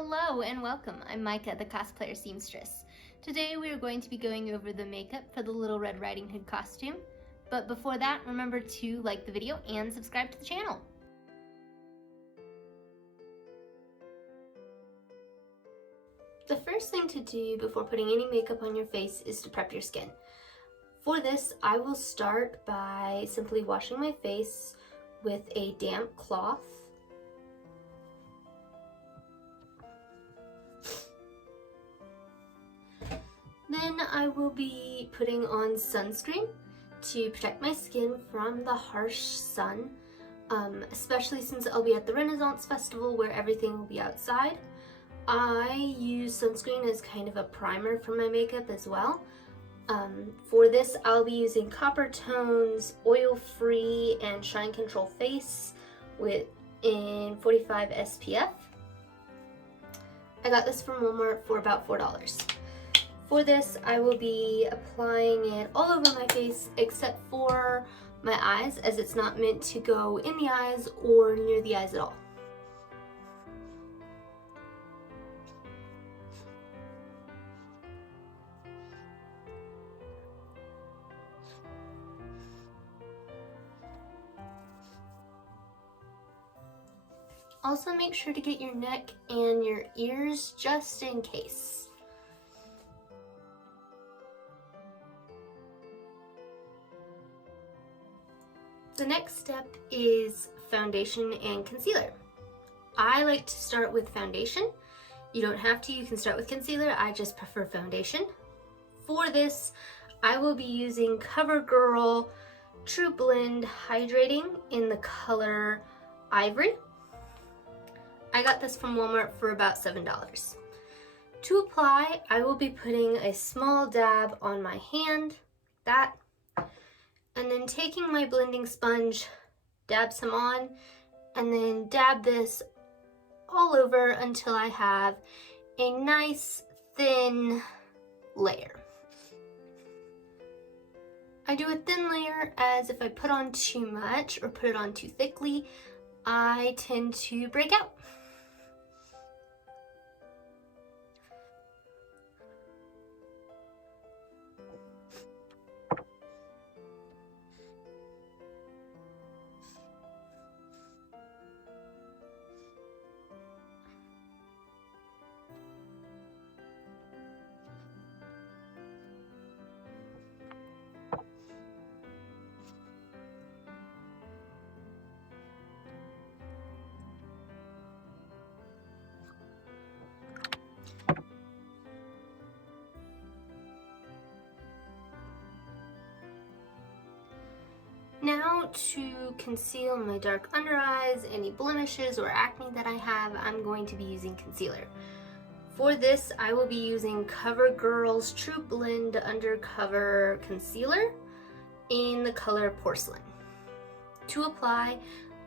Hello and welcome. I'm Micah, the cosplayer seamstress. Today we are going to be going over the makeup for the Little Red Riding Hood costume. But before that, remember to like the video and subscribe to the channel. The first thing to do before putting any makeup on your face is to prep your skin. For this, I will start by simply washing my face with a damp cloth. Then I will be putting on sunscreen to protect my skin from the harsh sun, especially since I'll be at the Renaissance Festival where everything will be outside. I use sunscreen as kind of a primer for my makeup as well. For this, I'll be using Copper Tones, Oil-Free, and Shine Control Face in 45 SPF. I got this from Walmart for about $4. For this, I will be applying it all over my face except for my eyes, as it's not meant to go in the eyes or near the eyes at all. Also, make sure to get your neck and your ears just in case. The next step is foundation and concealer. I like to start with foundation. You don't have to, you can start with concealer. I just prefer foundation. For this, I will be using CoverGirl True Blend Hydrating in the color Ivory. I got this from Walmart for about $7. To apply, I will be putting a small dab on my hand, and then taking my blending sponge, dab some on, and then dab this all over until I have a nice thin layer. I do a thin layer as if I put on too much or put it on too thickly, I tend to break out. Now to conceal my dark under eyes, any blemishes or acne that I have, I'm going to be using concealer. For this, I will be using CoverGirl's True Blend Undercover Concealer in the color Porcelain. To apply,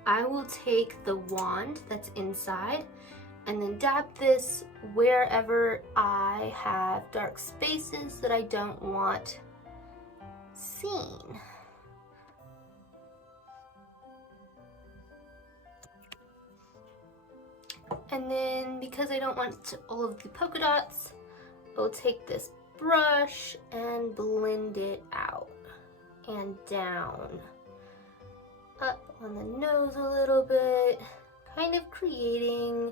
I will take the wand that's inside and then dab this wherever I have dark spaces that I don't want seen. And then, because I don't want all of the polka dots, I'll take this brush and blend it out and down. Up on the nose a little bit, kind of creating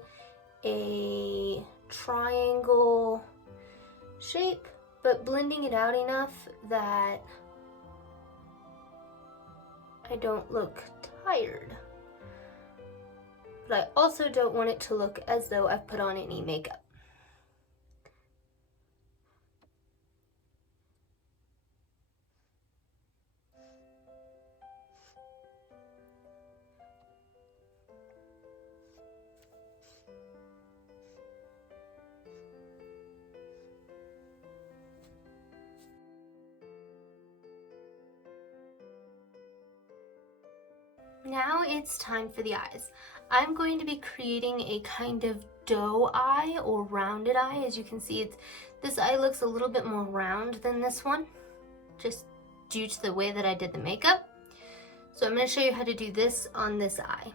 a triangle shape, but blending it out enough that I don't look tired. But I also don't want it to look as though I've put on any makeup. Now it's time for the eyes. I'm going to be creating a kind of doe eye or rounded eye. As you can see, this eye looks a little bit more round than this one, just due to the way that I did the makeup. So I'm going to show you how to do this on this eye.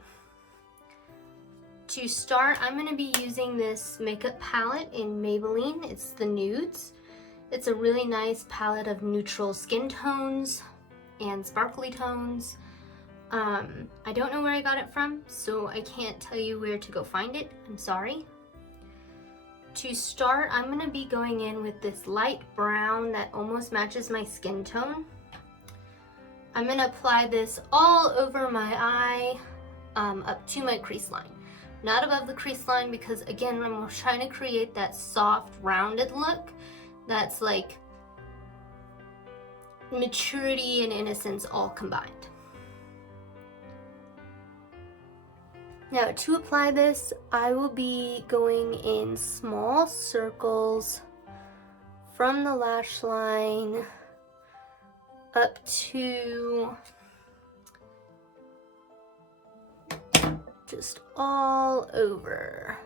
To start, I'm going to be using this makeup palette in Maybelline. It's the Nudes. It's a really nice palette of neutral skin tones and sparkly tones. I don't know where I got it from, so I can't tell you where to go find it. I'm sorry. To start, I'm going to be going in with this light brown that almost matches my skin tone. I'm going to apply this all over my eye, up to my crease line. Not above the crease line because, again, I'm trying to create that soft, rounded look that's like maturity and innocence all combined. Now, to apply this, I will be going in small circles from the lash line up to just all over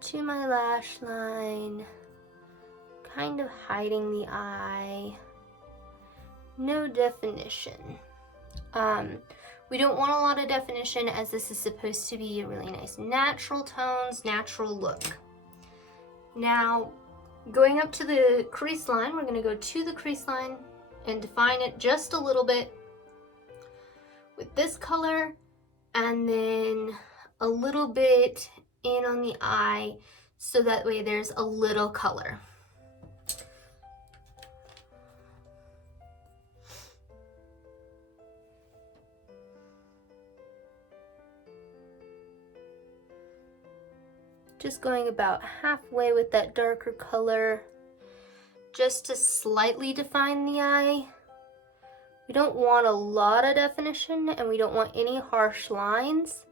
to my lash line, kind of hiding the eye. No definition. We don't want a lot of definition as this is supposed to be a really nice natural tones, natural look. Now, going up to the crease line, we're gonna go to the crease line and define it just a little bit with this color, and then a little bit in on the eye so that way there's a little color. Just going about halfway with that darker color just to slightly define the eye. We don't want a lot of definition and we don't want any harsh lines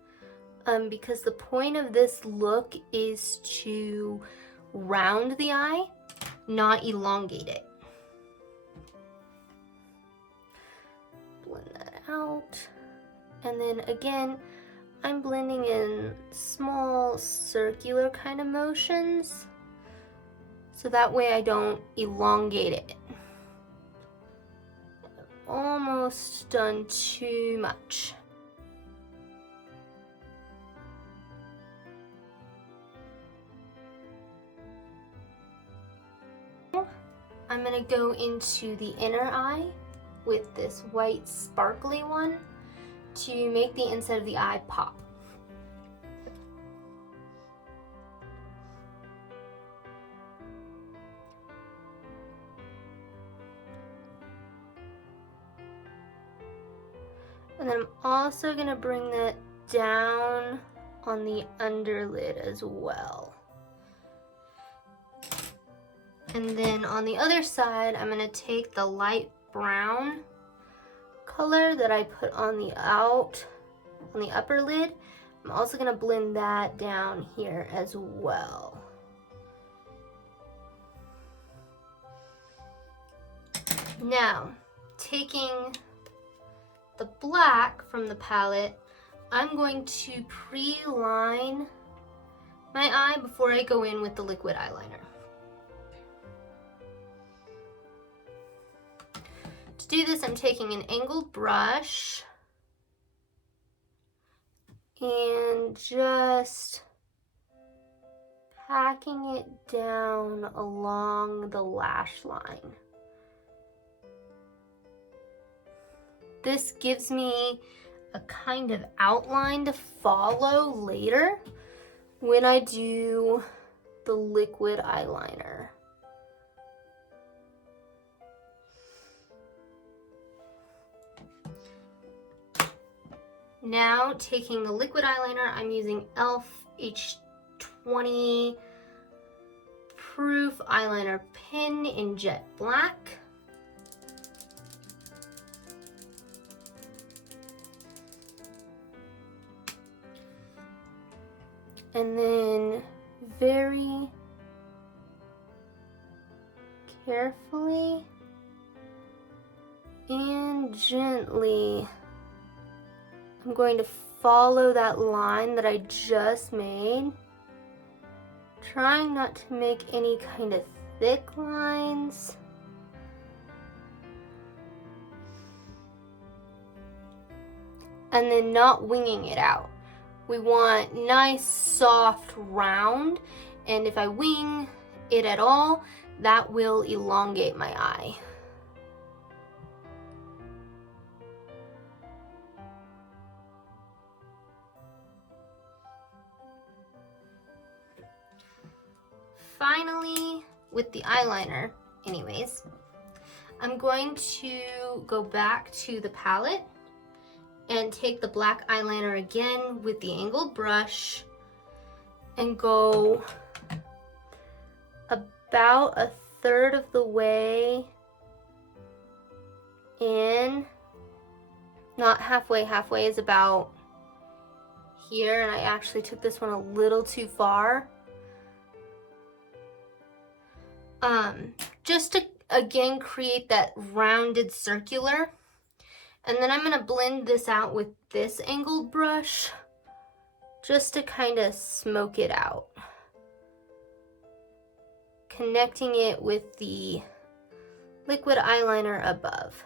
because the point of this look is to round the eye, not elongate it. Blend that out. And then again, I'm blending in small circular kind of motions so that way I don't elongate it. Almost done too much. I'm gonna go into the inner eye with this white sparkly one to make the inside of the eye pop. And then I'm also gonna bring that down on the underlid as well. And then on the other side, I'm gonna take the light brown color that I put on the upper lid. I'm also gonna blend that down here as well. Now, taking the black from the palette, I'm going to pre-line my eye before I go in with the liquid eyeliner. To do this, I'm taking an angled brush and just packing it down along the lash line. This gives me a kind of outline to follow later when I do the liquid eyeliner. Now, taking the liquid eyeliner, I'm using e.l.f. H20 Proof Eyeliner Pen in Jet Black. And then very carefully and gently, I'm going to follow that line that I just made, trying not to make any kind of thick lines. And then not winging it out. We want nice, soft, round, and if I wing it at all, that will elongate my eye. Finally, with the eyeliner, anyways, I'm going to go back to the palette and take the black eyeliner again with the angled brush and go about a third of the way in. Not halfway, halfway is about here, and I actually took this one a little too far. Just to again create that rounded circular. And then I'm gonna blend this out with this angled brush just to kind of smoke it out, connecting it with the liquid eyeliner above.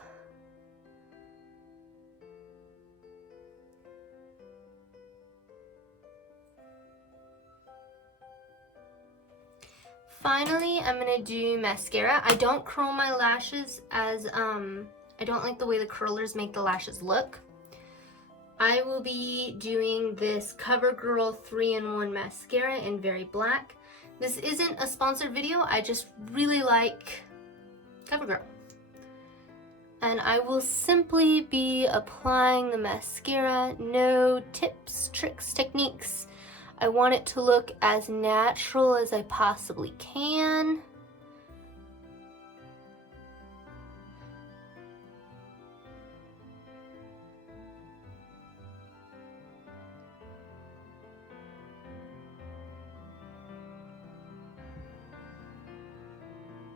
Finally, I'm gonna do mascara. I don't curl my lashes as I don't like the way the curlers make the lashes look. I will be doing this CoverGirl 3-in-1 mascara in Very Black. This isn't a sponsored video, I just really like CoverGirl. And I will simply be applying the mascara, no tips, tricks, techniques. I want it to look as natural as I possibly can.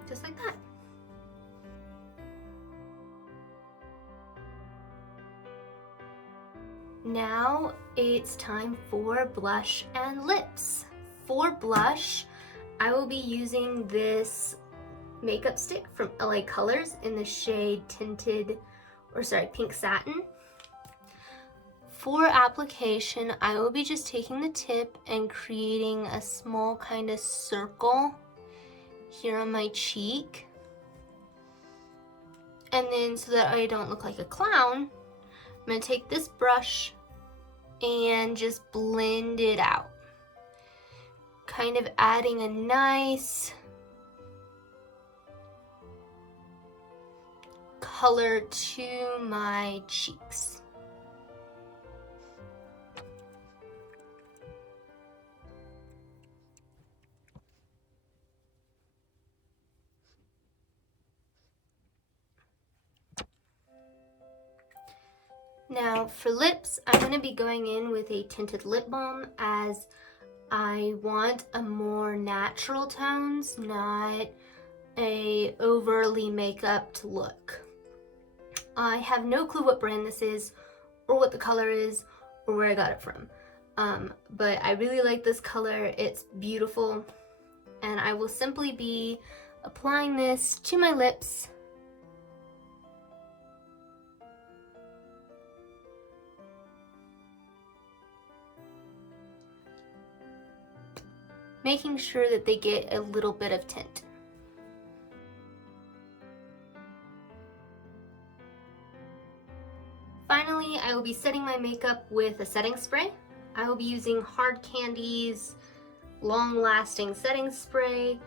Just like that. Now it's time for blush and lips. For blush, I will be using this makeup stick from LA Colors in the shade Pink Satin. For application, I will be just taking the tip and creating a small kind of circle here on my cheek. And then so that I don't look like a clown, I'm gonna take this brush and just blend it out. Kind of adding a nice color to my cheeks. Now for lips, I'm going to be going in with a tinted lip balm as I want a more natural tones, not a overly makeup look. I have no clue what brand this is or what the color is or where I got it from. But I really like this color, it's beautiful, and I will simply be applying this to my lips. Making sure that they get a little bit of tint. Finally, I will be setting my makeup with a setting spray. I will be using Hard Candy's long-lasting setting spray.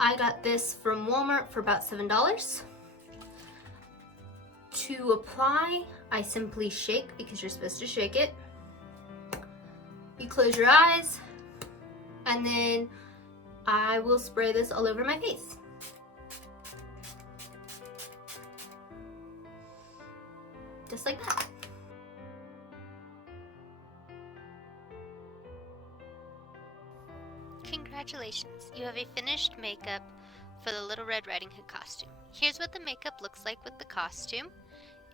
I got this from Walmart for about $7. To apply, I simply shake because you're supposed to shake it. You close your eyes, and then I will spray this all over my face. Just like that. Congratulations, you have a finished makeup for the Little Red Riding Hood costume. Here's what the makeup looks like with the costume.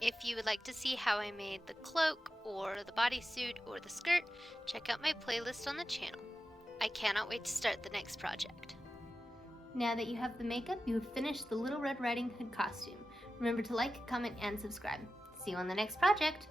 If you would like to see how I made the cloak or the bodysuit or the skirt, check out my playlist on the channel. I cannot wait to start the next project. Now that you have the makeup, you have finished the Little Red Riding Hood costume. Remember to like, comment, and subscribe. See you on the next project!